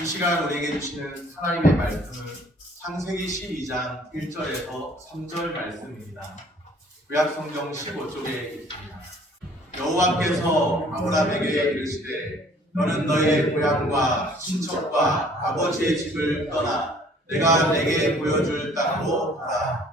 이 시간 우리에게 주시는 하나님의 말씀은 창세기 12장 1절에서 3절 말씀입니다. 구약성경 15쪽에 있습니다. 여호와께서 아브라함에게 이르시되 너는 너의 고향과 친척과 아버지의 집을 떠나 내가 내게 보여줄 땅으로 가라.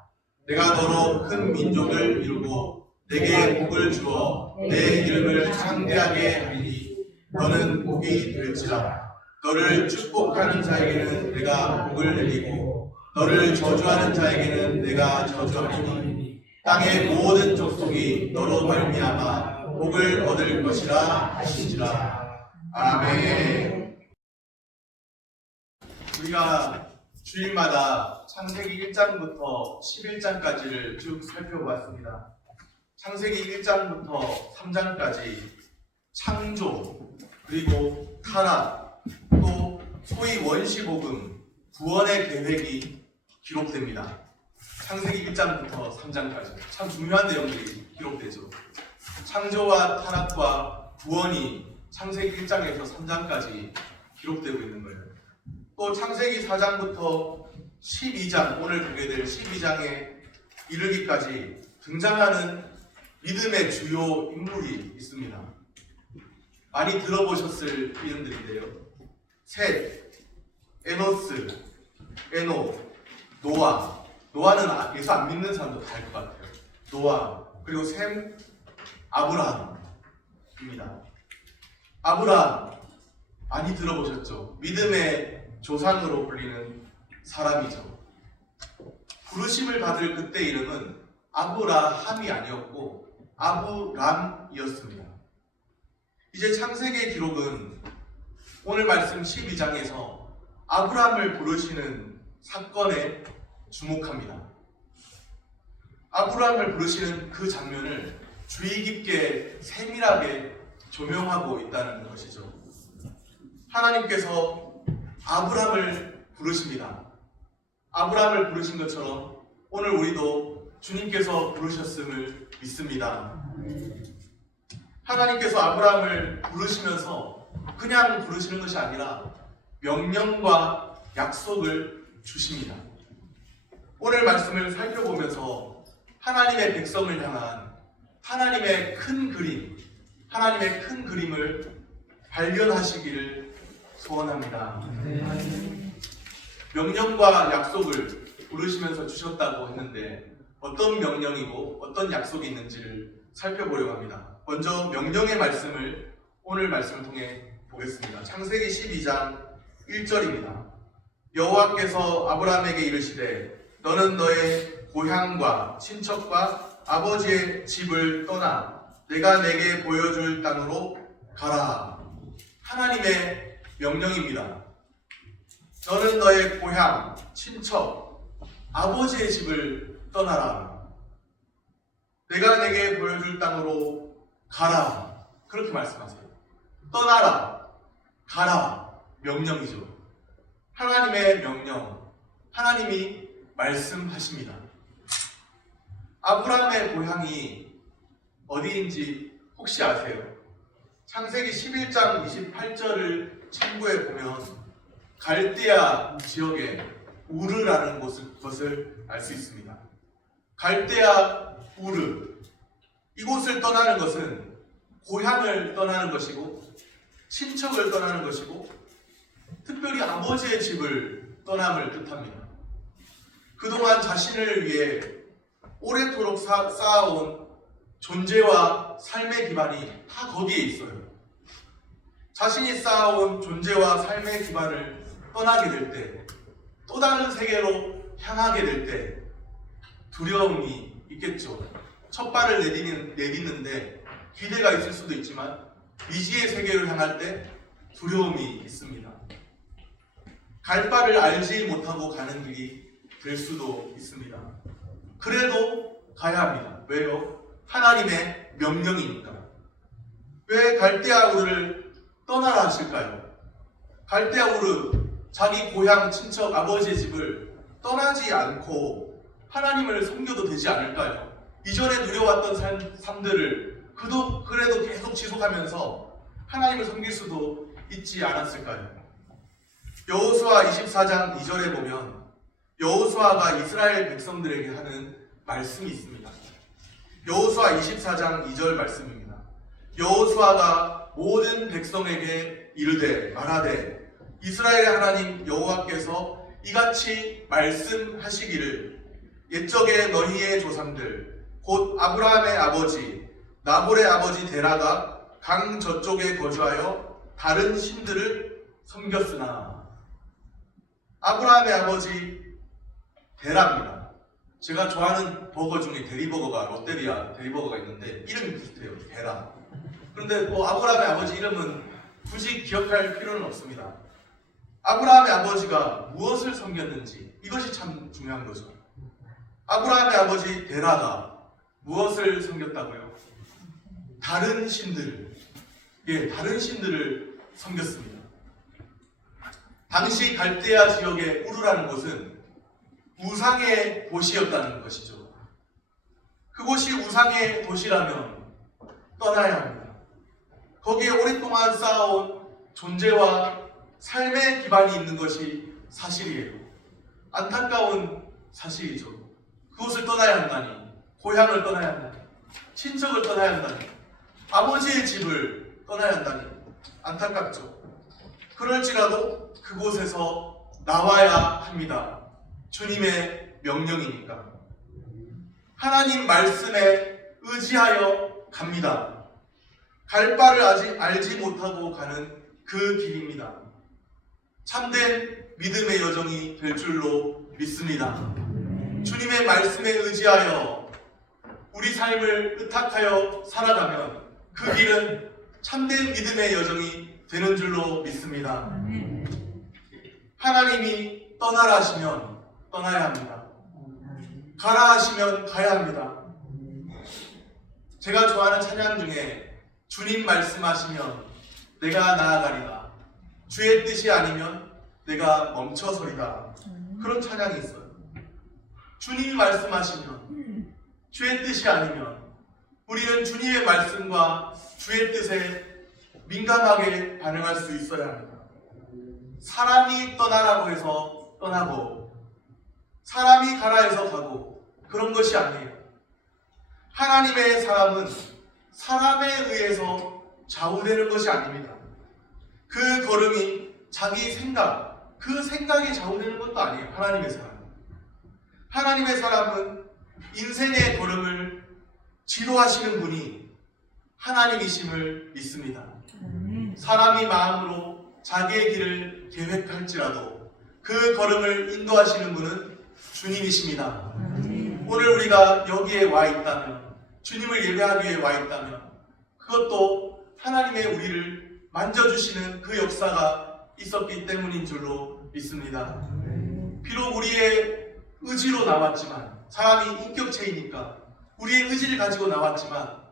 내가 너로 큰 민족을 이루고 내게 복을 주어 내 이름을 창대하게 하리니 너는 복이 될지라. 너를 축복하는 자에게는 내가 복을 내리고 너를 저주하는 자에게는 내가 저주하리니 땅의 모든 족속이 너로 말미암아 복을 얻을 것이라 하시니라. 아멘. 우리가 주일마다 창세기 1장부터 11장까지를 쭉 살펴보았습니다. 창세기 1장부터 3장까지 창조, 그리고 타락, 또 소위 원시복음, 구원의 계획이 기록됩니다. 창세기 1장부터 3장까지 참 중요한 내용들이 기록되죠. 창조와 타락과 구원이 창세기 1장에서 3장까지 기록되고 있는 거예요. 또 창세기 4장부터 12장, 오늘 보게 될 12장에 이르기까지 등장하는 믿음의 주요 인물이 있습니다. 많이 들어보셨을 이름들인데요. 셋, 에노스, 에녹, 노아. 노아는 예수 안 믿는 사람도 다 알 것 같아요. 노아, 그리고 셈, 아브라함입니다. 아브라함 많이 들어보셨죠? 믿음의 조상으로 불리는 사람이죠. 부르심을 받을 그때 이름은 아브라함이 아니었고 아브람이었습니다. 이제 창세기의 기록은 오늘 말씀 12장에서 아브라함을 부르시는 사건에 주목합니다. 아브라함을 부르시는 그 장면을 주의 깊게 세밀하게 조명하고 있다는 것이죠. 하나님께서 아브라함을 부르십니다. 아브라함을 부르신 것처럼 오늘 우리도 주님께서 부르셨음을 믿습니다. 하나님께서 아브라함을 부르시면서 그냥 부르시는 것이 아니라 명령과 약속을 주십니다. 오늘 말씀을 살펴보면서 하나님의 백성을 향한 하나님의 큰 그림, 하나님의 큰 그림을 발견하시기를 소원합니다. 명령과 약속을 부르시면서 주셨다고 했는데 어떤 명령이고 어떤 약속이 있는지를 살펴보려고 합니다. 먼저 명령의 말씀을 오늘 말씀을 통해 보겠습니다. 창세기 12장 1절입니다. 여호와께서 아브라함에게 이르시되 너는 너의 고향과 친척과 아버지의 집을 떠나 내가 내게 보여줄 땅으로 가라. 하나님의 명령입니다. 너는 너의 고향, 친척, 아버지의 집을 떠나라. 내가 내게 보여줄 땅으로 가라. 그렇게 말씀하세요. 떠나라, 가라. 명령이죠. 하나님의 명령, 하나님이 말씀하십니다. 아브라함의 고향이 어디인지 혹시 아세요? 창세기 11장 28절을 참고해 보면 갈대아 지역의 우르라는 것을 알 수 있습니다. 갈대아 우르, 이곳을 떠나는 것은 고향을 떠나는 것이고 친척을 떠나는 것이고 특별히 아버지의 집을 떠남을 뜻합니다. 그동안 자신을 위해 오래도록 쌓아온 존재와 삶의 기반이 다 거기에 있어요. 자신이 쌓아온 존재와 삶의 기반을 떠나게 될 때, 또 다른 세계로 향하게 될 때 두려움이 있겠죠. 첫 발을 내딛는데 기대가 있을 수도 있지만 미지의 세계로 향할 때 두려움이 있습니다. 갈 바를 알지 못하고 가는 길이 될 수도 있습니다. 그래도 가야 합니다. 왜요? 하나님의 명령이니까. 왜 갈대아 우르를 떠나라 하실까요? 갈대아 우르, 자기 고향, 친척, 아버지의 집을 떠나지 않고 하나님을 섬겨도 되지 않을까요? 이전에 누려왔던 삶들을 그래도 계속 지속하면서 하나님을 섬길 수도 있지 않았을까요? 여호수아 24장 2절에 보면 여호수아가 이스라엘 백성들에게 하는 말씀이 있습니다. 여호수아 24장 2절 말씀입니다. 여호수아가 모든 백성에게 이르되 말하되 이스라엘의 하나님 여호와께서 이같이 말씀하시기를 옛적에 너희의 조상들 곧 아브라함의 아버지 나홀의 아버지 데라가 강 저쪽에 거주하여 다른 신들을 섬겼으나. 아브라함의 아버지 데라입니다. 제가 좋아하는 버거 중에 대리버거가 롯데리아 대리버거가 있는데 이름이 비슷해요. 데라. 그런데 아브라함의 아버지 이름은 굳이 기억할 필요는 없습니다. 아브라함의 아버지가 무엇을 섬겼는지 이것이 참 중요한 거죠. 아브라함의 아버지 데라가 무엇을 섬겼다고요? 다른 신들을, 다른 신들을 섬겼습니다. 당시 갈대아 지역의 우르라는 곳은 우상의 도시였다는 것이죠. 그곳이 우상의 도시라면 떠나야 합니다. 거기에 오랫동안 쌓아온 존재와 삶의 기반이 있는 것이 사실이에요. 안타까운 사실이죠. 그곳을 떠나야 한다니, 고향을 떠나야 한다니, 친척을 떠나야 한다니, 아버지의 집을 떠나야 한다니 안타깝죠. 그럴지라도 그곳에서 나와야 합니다. 주님의 명령이니까. 하나님 말씀에 의지하여 갑니다. 갈 바를 아직 알지 못하고 가는 그 길입니다. 참된 믿음의 여정이 될 줄로 믿습니다. 주님의 말씀에 의지하여 우리 삶을 의탁하여 살아가면 그 길은 참된 믿음의 여정이 되는 줄로 믿습니다. 하나님이 떠나라 하시면 떠나야 합니다. 가라 하시면 가야 합니다. 제가 좋아하는 찬양 중에 주님 말씀하시면 내가 나아가리라, 주의 뜻이 아니면 내가 멈춰서리다, 그런 찬양이 있어요. 주님이 말씀하시면, 주의 뜻이 아니면 우리는 주님의 말씀과 주의 뜻에 민감하게 반응할 수 있어야 합니다. 사람이 떠나라고 해서 떠나고 사람이 가라 해서 가고 그런 것이 아니에요. 하나님의 사람은 사람에 의해서 좌우되는 것이 아닙니다. 그 걸음이 자기 생각, 그 생각에 좌우되는 것도 아니에요. 하나님의 사람은 인생의 걸음을 지도하시는 분이 하나님이심을 믿습니다. 사람이 마음으로 자기의 길을 계획할지라도 그 걸음을 인도하시는 분은 주님이십니다. 오늘 우리가 여기에 와 있다면, 주님을 예배하기 위해 와 있다면 그것도 하나님의 우리를 만져주시는 그 역사가 있었기 때문인 줄로 믿습니다. 비록 우리의 의지로 나왔지만, 사람이 인격체이니까 우리의 의지를 가지고 나왔지만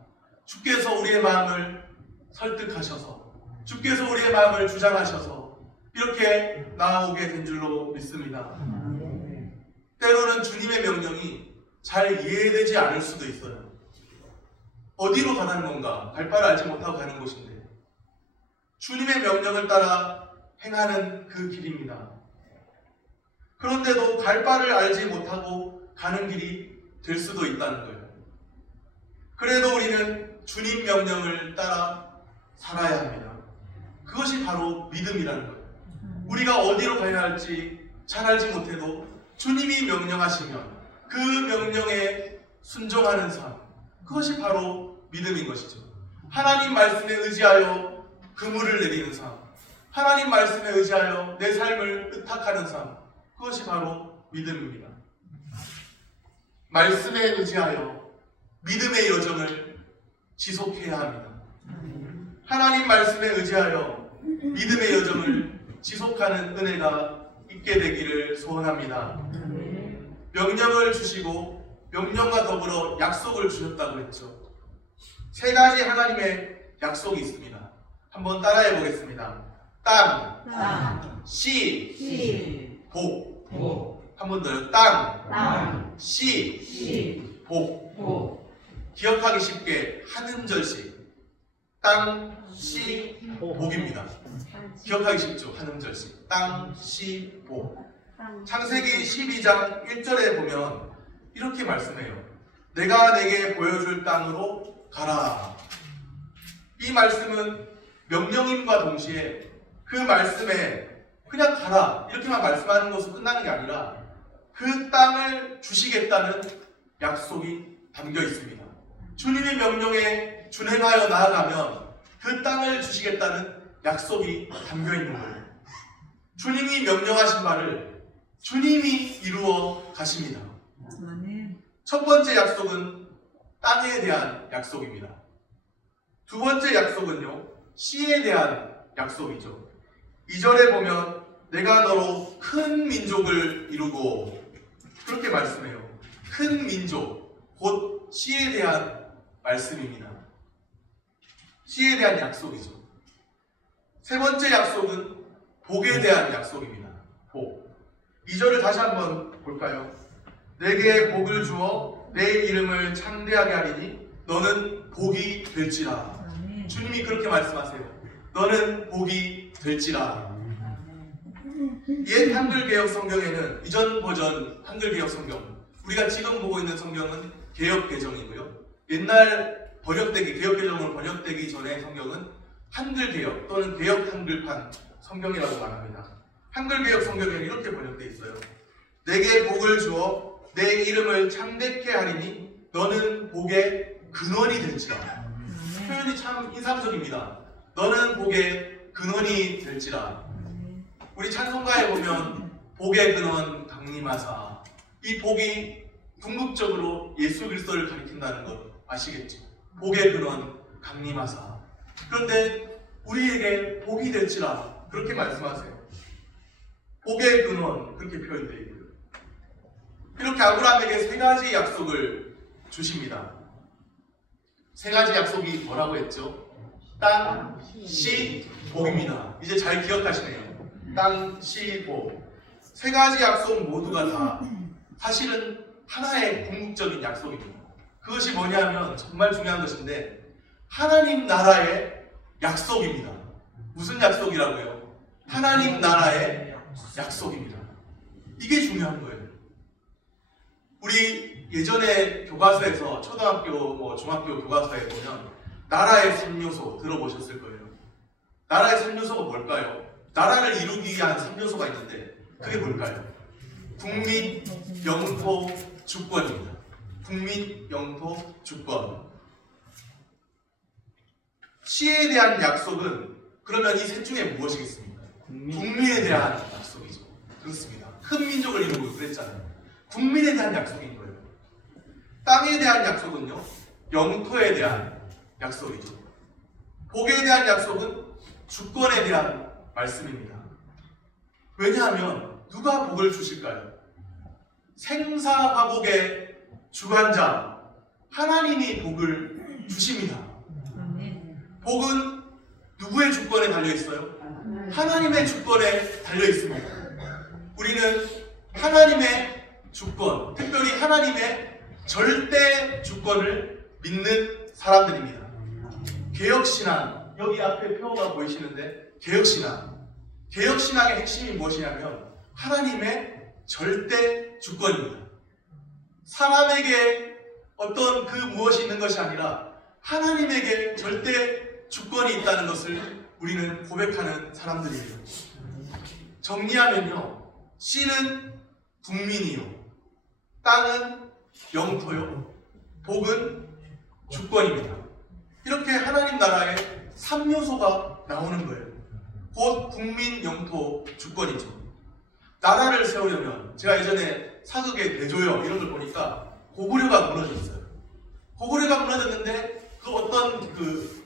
주께서 우리의 마음을 설득하셔서, 주께서 우리의 마음을 주장하셔서 이렇게 나아오게 된 줄로 믿습니다. 때로는 주님의 명령이 잘 이해되지 않을 수도 있어요. 어디로 가는 건가? 갈 바를 알지 못하고 가는 곳인데 주님의 명령을 따라 행하는 그 길입니다. 그런데도 갈 바를 알지 못하고 가는 길이 될 수도 있다는 거예요. 그래도 우리는 주님 명령을 따라 살아야 합니다. 그것이 바로 믿음이라는 거예요. 우리가 어디로 가야 할지 잘 알지 못해도 주님이 명령하시면 그 명령에 순종하는 삶, 그것이 바로 믿음인 것이죠. 하나님 말씀에 의지하여 그물을 내리는 삶, 하나님 말씀에 의지하여 내 삶을 의탁하는 삶, 그것이 바로 믿음입니다. 말씀에 의지하여 믿음의 여정을 지속해야 합니다. 하나님 말씀에 의지하여 믿음의 여정을 지속하는 은혜가 있게 되기를 소원합니다. 명령을 주시고 명령과 더불어 약속을 주셨다고 했죠. 세 가지 하나님의 약속이 있습니다. 한번 따라해 보겠습니다. 땅, 씨, 복. 한 번 더요. 땅, 씨, 복. 기억하기 쉽게 한 음절씩 땅, 씨, 복입니다. 기억하기 쉽죠? 한 음절씩. 땅, 씨, 복. 창세기 12장 1절에 보면 이렇게 말씀해요. 내가 내게 보여줄 땅으로 가라. 이 말씀은 명령임과 동시에 그 말씀에 그냥 가라 이렇게만 말씀하는 것으로 끝나는 게 아니라 그 땅을 주시겠다는 약속이 담겨 있습니다. 주님의 명령에 준행하여 나아가면 그 땅을 주시겠다는 약속이 담겨 있는 거예요. 주님이 명령하신 바를 주님이 이루어 가십니다. 첫 번째 약속은 땅에 대한 약속입니다. 두 번째 약속은요, 씨에 대한 약속이죠. 2절에 보면 내가 너로 큰 민족을 이루고 그렇게 말씀해요. 큰 민족, 곧 씨에 대한 말씀입니다. 씨에 대한 약속이죠. 세 번째 약속은 복에 대한 약속입니다. 복. 2절을 다시 한번 볼까요? 내게 복을 주어 내 이름을 창대하게 하리니 너는 복이 될지라. 주님이 그렇게 말씀하세요. 너는 복이 될지라. 옛 한글개혁 성경에는 이전 버전 한글개혁 성경, 우리가 지금 보고 있는 성경은 개역개정이고요. 옛날 번역되기, 개역개정으로 번역되기 전에 성경은 한글개혁 또는 개역 한글판 성경이라고 말합니다. 한글개혁 성경에는 이렇게 번역되어 있어요. 내게 복을 주어 내 이름을 창대케 하리니 너는 복의 근원이 될지라. 표현이 참 인상적입니다. 너는 복의 근원이 될지라. 우리 찬송가에 보면 복의 근원 강림하사, 이 복이 궁극적으로 예수 그리스도를 가리킨다는 것 아시겠죠? 복의 근원 강림하사. 그런데 우리에게 복이 될지라 그렇게 말씀하세요. 복의 근원 그렇게 표현되어 있고요. 이렇게 아브라함에게 세 가지 약속을 주십니다. 세 가지 약속이 뭐라고 했죠? 땅, 씨, 복입니다. 이제 잘 기억하시네요. 땅, 씨, 복. 세 가지 약속 모두가 다 사실은 하나의 궁극적인 약속입니다. 그것이 뭐냐면 정말 중요한 것인데 하나님 나라의 약속입니다. 무슨 약속이라고요? 하나님 나라의 약속입니다. 이게 중요한 거예요. 우리 예전에 교과서에서 초등학교, 중학교 교과서에 보면 나라의 3요소 들어보셨을 거예요. 나라의 3요소가 뭘까요? 나라를 이루기 위한 3요소가 있는데 그게 뭘까요? 국민, 영토, 주권입니다. 국민, 영토, 주권. 시에 대한 약속은 그러면 이 셋 중에 무엇이겠습니까? 국민에 대한 약속이죠. 그렇습니다. 큰 민족을 이루고 그랬잖아요. 국민에 대한 약속인 거예요. 땅에 대한 약속은요, 영토에 대한 약속이죠. 복에 대한 약속은 주권에 대한 말씀입니다. 왜냐하면 누가 복을 주실까요? 생사화복의 주관자 하나님이 복을 주십니다. 복은 누구의 주권에 달려 있어요? 하나님의 주권에 달려 있습니다. 우리는 하나님의 주권, 특별히 하나님의 절대 주권을 믿는 사람들입니다. 개혁신앙, 여기 앞에 표가 보이시는데 개혁신앙의 핵심이 무엇이냐면 하나님의 절대 주권입니다. 사람에게 어떤 그 무엇이 있는 것이 아니라 하나님에게 절대 주권이 있다는 것을 우리는 고백하는 사람들이에요. 정리하면요, 씨는 국민이요, 땅은 영토요, 복은 주권입니다. 이렇게 하나님 나라의 3요소가 나오는 거예요. 곧 국민, 영토, 주권이죠. 나라를 세우려면 제가 예전에 사극의 대조영 이런 걸 보니까 고구려가 무너졌어요. 고구려가 무너졌는데 그 어떤 그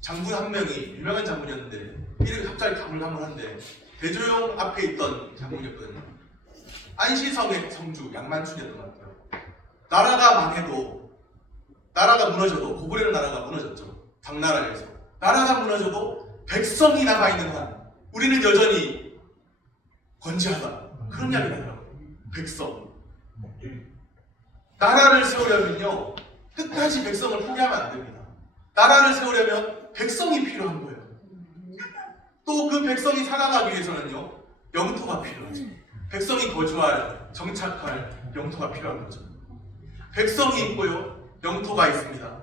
장군 한 명이 유명한 장군이었는데 이름이 갑자기 가물가물한데 대조영 앞에 있던 장군이었거든요. 안시성의 성주 양만춘이었던 것 같아요. 나라가 망해도, 나라가 무너져도, 고구려 나라가 무너졌죠. 당나라에서 나라가 무너져도 백성이 남아있는 한 우리는 여전히 건재하다, 그런 이야기 나더라고요. 백성. 나라를 세우려면요, 끝까지 백성을 포기하면 안 됩니다. 나라를 세우려면 백성이 필요한 거예요. 또 그 백성이 살아가기 위해서는요, 영토가 필요하죠. 백성이 거주할, 정착할 영토가 필요한 거죠. 백성이 있고요, 영토가 있습니다.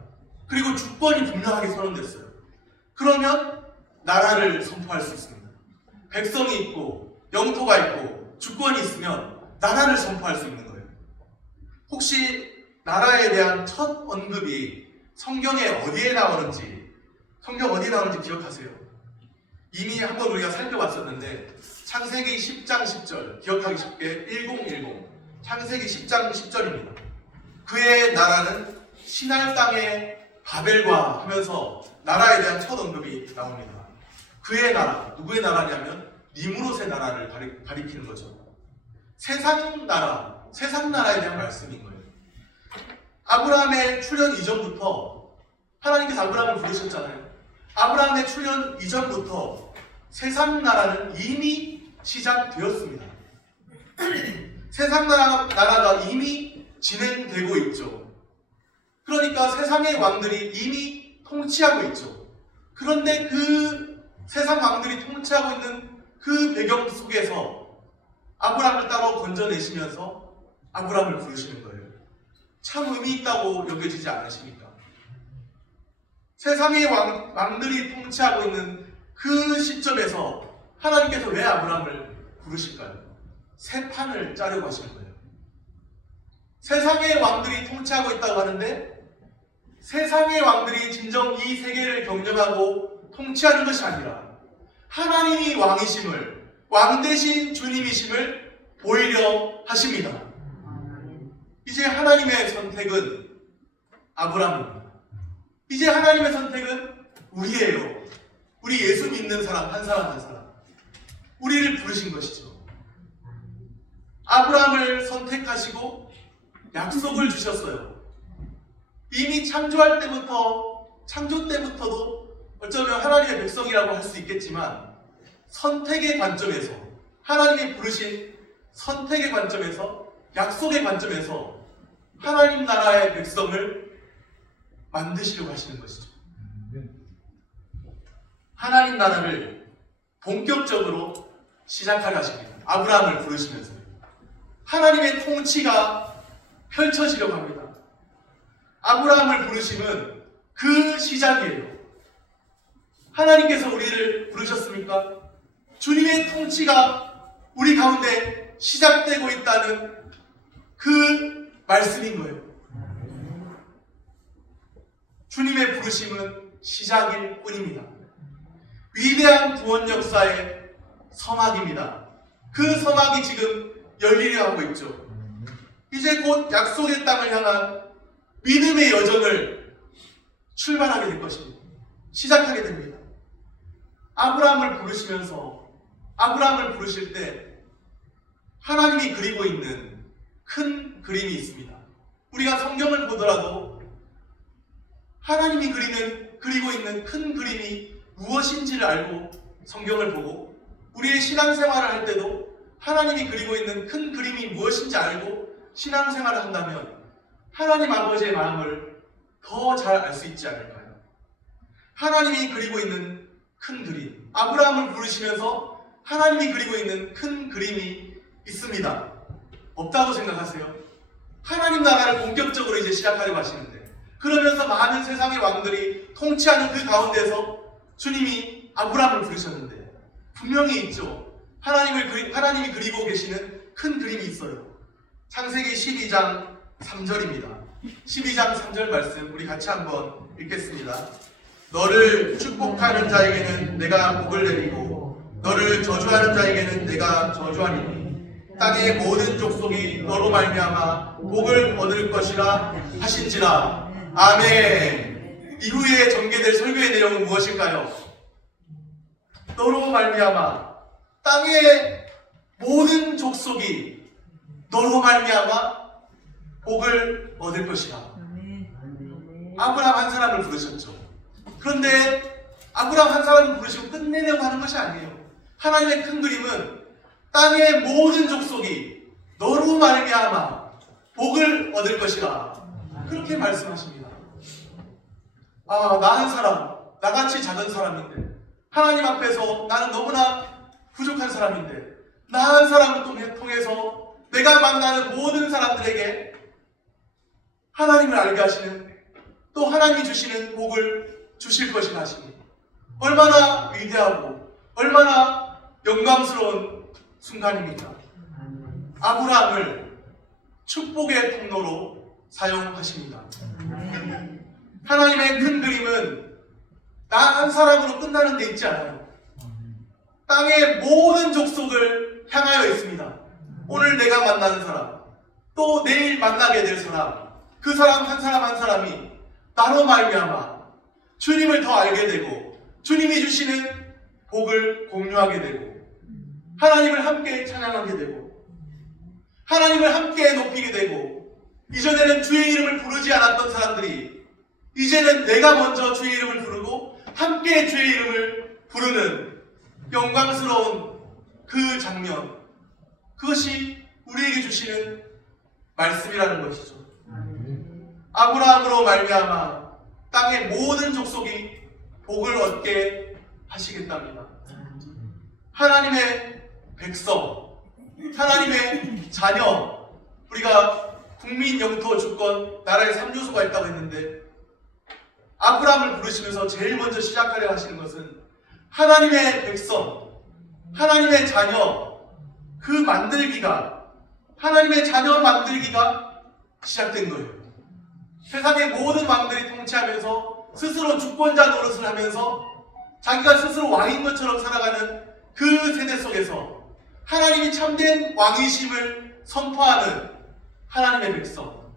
그리고 주권이 분명하게 선언됐어요. 그러면 나라를 선포할 수 있습니다. 백성이 있고 영토가 있고 주권이 있으면 나라를 선포할 수 있는 거예요. 혹시 나라에 대한 첫 언급이 성경에 어디에 나오는지, 성경 어디에 나오는지 기억하세요? 이미 한번 우리가 살펴봤었는데 창세기 10장 10절, 기억하기 쉽게 1010, 창세기 10장 10절입니다. 그의 나라는 시날 땅의 바벨과 하면서 나라에 대한 첫 언급이 나옵니다. 그의 나라, 누구의 나라냐면 니무롯의 나라를 가리키는 거죠. 세상 나라에 대한 말씀인 거예요. 아브라함의 출현 이전부터 하나님께서 아브라함을 부르셨잖아요. 아브라함의 출현 이전부터 세상 나라는 이미 시작되었습니다. 세상 나라가 이미 진행되고 있죠. 그러니까 세상의 왕들이 이미 통치하고 있죠. 그런데 그 세상 왕들이 통치하고 있는 그 배경 속에서 아브라함을 따로 건져내시면서 아브라함을 부르시는 거예요. 참 의미 있다고 여겨지지 않으십니까? 세상의 왕들이 통치하고 있는 그 시점에서 하나님께서 왜 아브라함을 부르실까요? 새 판을 짜려고 하시는 거예요. 세상의 왕들이 통치하고 있다고 하는데 세상의 왕들이 진정 이 세계를 경영하고 통치하는 것이 아니라 하나님이 왕이심을, 왕 대신 주님이심을 보이려 하십니다. 이제 하나님의 선택은 아브라함입니다. 이제 하나님의 선택은 우리예요. 우리 예수 믿는 사람 한 사람 한 사람. 우리를 부르신 것이죠. 아브라함을 선택하시고 약속을 주셨어요. 이미 창조 때부터도 어쩌면 하나님의 백성이라고 할 수 있겠지만 선택의 관점에서, 하나님이 부르신 선택의 관점에서, 약속의 관점에서 하나님 나라의 백성을 만드시려고 하시는 것이죠. 하나님 나라를 본격적으로 시작하려 하십니다. 아브라함을 부르시면서 하나님의 통치가 펼쳐지려고 합니다. 아브라함을 부르심은 그 시작이에요. 하나님께서 우리를 부르셨습니까? 주님의 통치가 우리 가운데 시작되고 있다는 그 말씀인 거예요. 주님의 부르심은 시작일 뿐입니다. 위대한 구원 역사의 서막입니다. 그 서막이 지금 열리려 하고 있죠. 이제 곧 약속의 땅을 향한 믿음의 여정을 출발하게 될 것입니다. 시작하게 됩니다. 아브라함을 부르실 때 하나님이 그리고 있는 큰 그림이 있습니다. 우리가 성경을 보더라도 하나님이 그리고 있는 큰 그림이 무엇인지를 알고 성경을 보고, 우리의 신앙생활을 할 때도 하나님이 그리고 있는 큰 그림이 무엇인지 알고 신앙생활을 한다면 하나님 아버지의 마음을 더 잘 알 수 있지 않을까요? 하나님이 그리고 있는 큰 그림, 아브라함을 부르시면서 하나님이 그리고 있는 큰 그림이 있습니다. 없다고 생각하세요? 하나님 나라를 본격적으로 이제 시작하려고 하시는데, 그러면서 많은 세상의 왕들이 통치하는 그 가운데서 주님이 아브라함을 부르셨는데 분명히 있죠. 하나님이 그리고 계시는 큰 그림이 있어요. 창세기 12장 3절입니다. 12장 3절 말씀 우리 같이 한번 읽겠습니다. 너를 축복하는 자에게는 내가 복을 내리고 너를 저주하는 자에게는 내가 저주하리니 땅의 모든 족속이 너로 말미암아 복을 얻을 것이라 하신지라. 아멘. 이후에 전개될 설교의 내용은 무엇일까요? 너로 말미암아 땅의 모든 족속이 너로 말미암아 복을 얻을 것이라. 아브라함 한 사람을 부르셨죠. 그런데 아브라함 한 사람을 부르시고 끝내려고 하는 것이 아니에요. 하나님의 큰 그림은 땅의 모든 족속이 너로 말미암아 복을 얻을 것이라. 그렇게 말씀하십니다. 나 한 사람, 나같이 작은 사람인데, 하나님 앞에서 나는 너무나 부족한 사람인데, 나 한 사람을 통해서 내가 만나는 모든 사람들에게 하나님을 알게 하시는, 또 하나님이 주시는 복을 주실 것이라 하시니 얼마나 위대하고 얼마나 영광스러운 순간입니까? 아브라함을 축복의 통로로 사용하십니다. 하나님의 큰 그림은 나 한 사람으로 끝나는 데 있지 않아요. 땅의 모든 족속을 향하여 있습니다. 오늘 내가 만나는 사람, 또 내일 만나게 될 사람, 그 사람 한 사람 한 사람이 나로 말미암아 주님을 더 알게 되고 주님이 주시는 복을 공유하게 되고 하나님을 함께 찬양하게 되고 하나님을 함께 높이게 되고, 이전에는 주의 이름을 부르지 않았던 사람들이 이제는 내가 먼저 주의 이름을 부르고 함께 주의 이름을 부르는 영광스러운 그 장면, 그것이 우리에게 주시는 말씀이라는 것이죠. 아브라함으로 말미암아 땅의 모든 족속이 복을 얻게 하시겠답니다. 하나님의 백성, 하나님의 자녀, 우리가 국민, 영토, 주권, 나라의 3요소가 있다고 했는데, 아브라함을 부르시면서 제일 먼저 시작하려 하시는 것은 하나님의 백성, 하나님의 자녀, 그 만들기가, 하나님의 자녀 만들기가 시작된 거예요. 세상의 모든 왕들이 통치하면서 스스로 주권자 노릇을 하면서 자기가 스스로 왕인 것처럼 살아가는 그 세대 속에서 하나님이 참된 왕이심을 선포하는 하나님의 백성,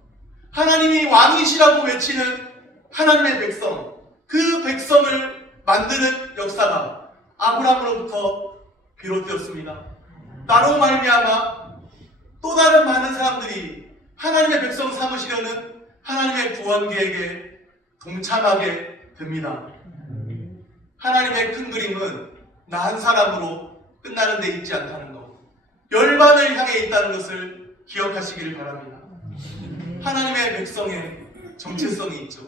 하나님이 왕이시라고 외치는 하나님의 백성, 그 백성을 만드는 역사가 아브라함으로부터 비롯되었습니다. 나로 말미암아 또 다른 많은 사람들이 하나님의 백성 삼으시려는 하나님의 구원 계획에 동참하게 됩니다. 하나님의 큰 그림은 나 한 사람으로 끝나는 데 있지 않다는 것, 열반을 향해 있다는 것을 기억하시기를 바랍니다. 하나님의 백성의 정체성이 있죠.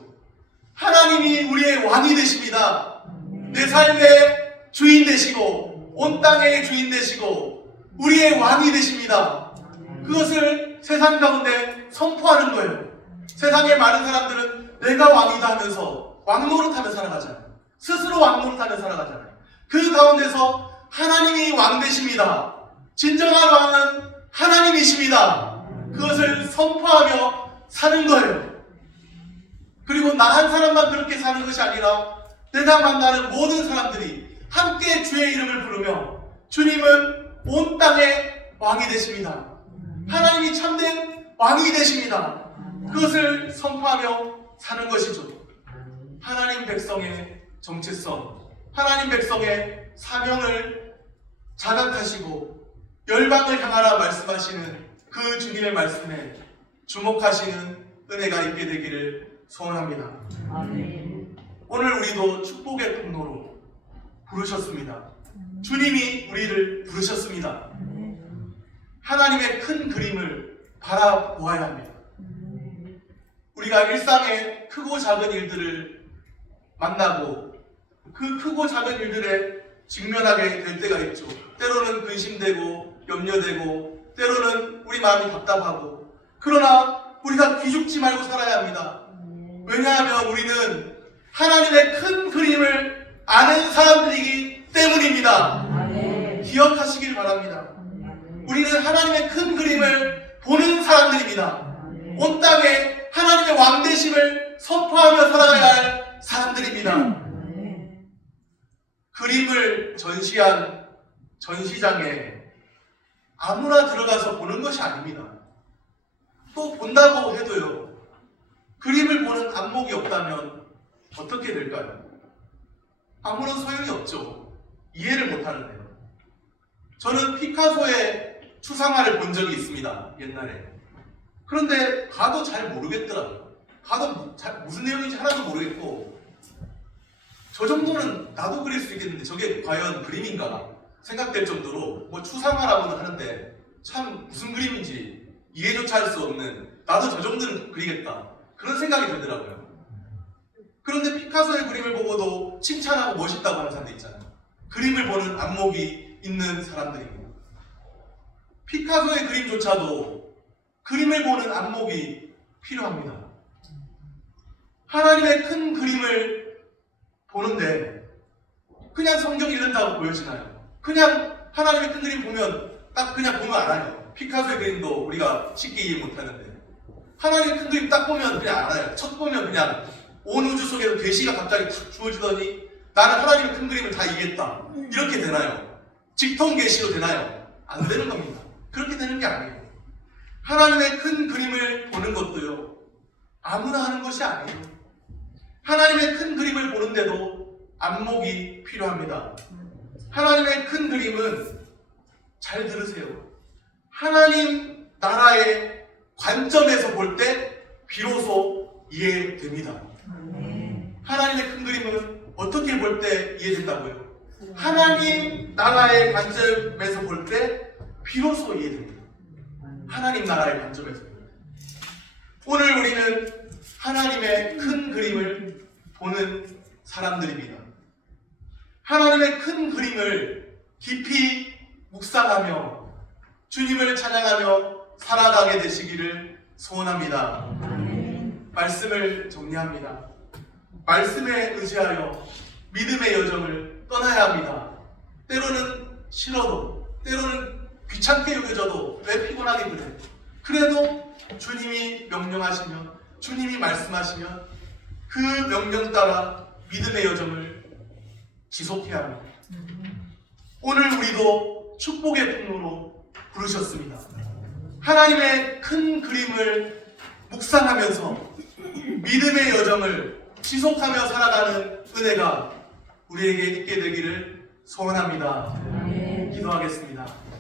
하나님이 우리의 왕이 되십니다. 내 삶의 주인 되시고 온 땅의 주인 되시고 우리의 왕이 되십니다. 그것을 세상 가운데 선포하는 거예요. 세상의 많은 사람들은 내가 왕이다 하면서 왕노릇하며 살아가잖아요. 스스로 왕노릇하며 살아가잖아요. 그 가운데서 하나님이 왕 되십니다. 진정한 왕은 하나님이십니다. 그것을 선포하며 사는 거예요. 그리고 나 한 사람만 그렇게 사는 것이 아니라 내가 만나는 모든 사람들이 함께 주의 이름을 부르며 주님은 온 땅의 왕이 되십니다. 하나님이 참된 왕이 되십니다. 그것을 선포하며 사는 것이죠. 하나님 백성의 정체성, 하나님 백성의 사명을 자각하시고 열방을 향하라 말씀하시는 그 주님의 말씀에 주목하시는 은혜가 있게 되기를 소원합니다. 아멘. 오늘 우리도 축복의 통로로 부르셨습니다. 주님이 우리를 부르셨습니다. 하나님의 큰 그림을 바라보아야 합니다. 우리가 일상의 크고 작은 일들을 만나고 그 크고 작은 일들에 직면하게 될 때가 있죠. 때로는 근심되고 염려되고 때로는 우리 마음이 답답하고, 그러나 우리가 기죽지 말고 살아야 합니다. 왜냐하면 우리는 하나님의 큰 그림을 아는 사람들이기 때문입니다. 기억하시길 바랍니다. 우리는 하나님의 큰 그림을 보는 사람들입니다. 온 땅에 하나님의 왕되심을 선포하며 살아가야 할 사람들입니다. 그림을 전시한 전시장에 아무나 들어가서 보는 것이 아닙니다. 또 본다고 해도요, 그림을 보는 안목이 없다면 어떻게 될까요? 아무런 소용이 없죠. 이해를 못하는데요. 저는 피카소의 추상화를 본 적이 있습니다, 옛날에. 그런데 봐도 잘 모르겠더라고요. 봐도 무슨 내용인지 하나도 모르겠고, 저 정도는 나도 그릴 수 있겠는데 저게 과연 그림인가 생각될 정도로, 뭐 추상화라고는 하는데 참 무슨 그림인지 이해조차 할 수 없는, 나도 저 정도는 그리겠다, 그런 생각이 들더라고요. 그런데 피카소의 그림을 보고도 칭찬하고 멋있다고 하는 사람들 있잖아요. 그림을 보는 안목이 있는 사람들입니다. 피카소의 그림조차도 그림을 보는 안목이 필요합니다. 하나님의 큰 그림을 보는데 그냥 성경 읽는다고 보여지나요? 그냥 하나님의 큰 그림 보면 딱 그냥 보면 알아요. 피카소의 그림도 우리가 쉽게 이해 못하는데 하나님의 큰 그림 딱 보면 그냥 알아요. 첫 보면 그냥 온 우주 속에서 계시가 갑자기 탁 주어지더니 나는 하나님의 큰 그림을 다 이해했다. 이렇게 되나요? 직통 계시로 되나요? 안 되는 겁니다. 그렇게 되는 게 아니에요. 하나님의 큰 그림을 보는 것도요, 아무나 하는 것이 아니에요. 하나님의 큰 그림을 보는데도 안목이 필요합니다. 하나님의 큰 그림은, 잘 들으세요, 하나님 나라의 관점에서 볼 때 비로소 이해됩니다. 하나님의 큰 그림은 어떻게 볼 때 이해된다고요? 하나님 나라의 관점에서 볼 때 비로소 이해됩니다. 하나님 나라의 관점에서. 오늘 우리는 하나님의 큰 그림을 보는 사람들입니다. 하나님의 큰 그림을 깊이 묵상하며 주님을 찬양하며 살아가게 되시기를 소원합니다. 말씀을 정리합니다. 말씀에 의지하여 믿음의 여정을 떠나야 합니다. 때로는 싫어도, 때로는 귀찮게 여겨져도 왜 피곤하게 그래? 그래도 주님이 명령하시면, 주님이 말씀하시면 그 명령 따라 믿음의 여정을 지속해야 합니다. 오늘 우리도 축복의 통로로 부르셨습니다. 하나님의 큰 그림을 묵상하면서 믿음의 여정을 지속하며 살아가는 은혜가 우리에게 있게 되기를 소원합니다. 기도하겠습니다.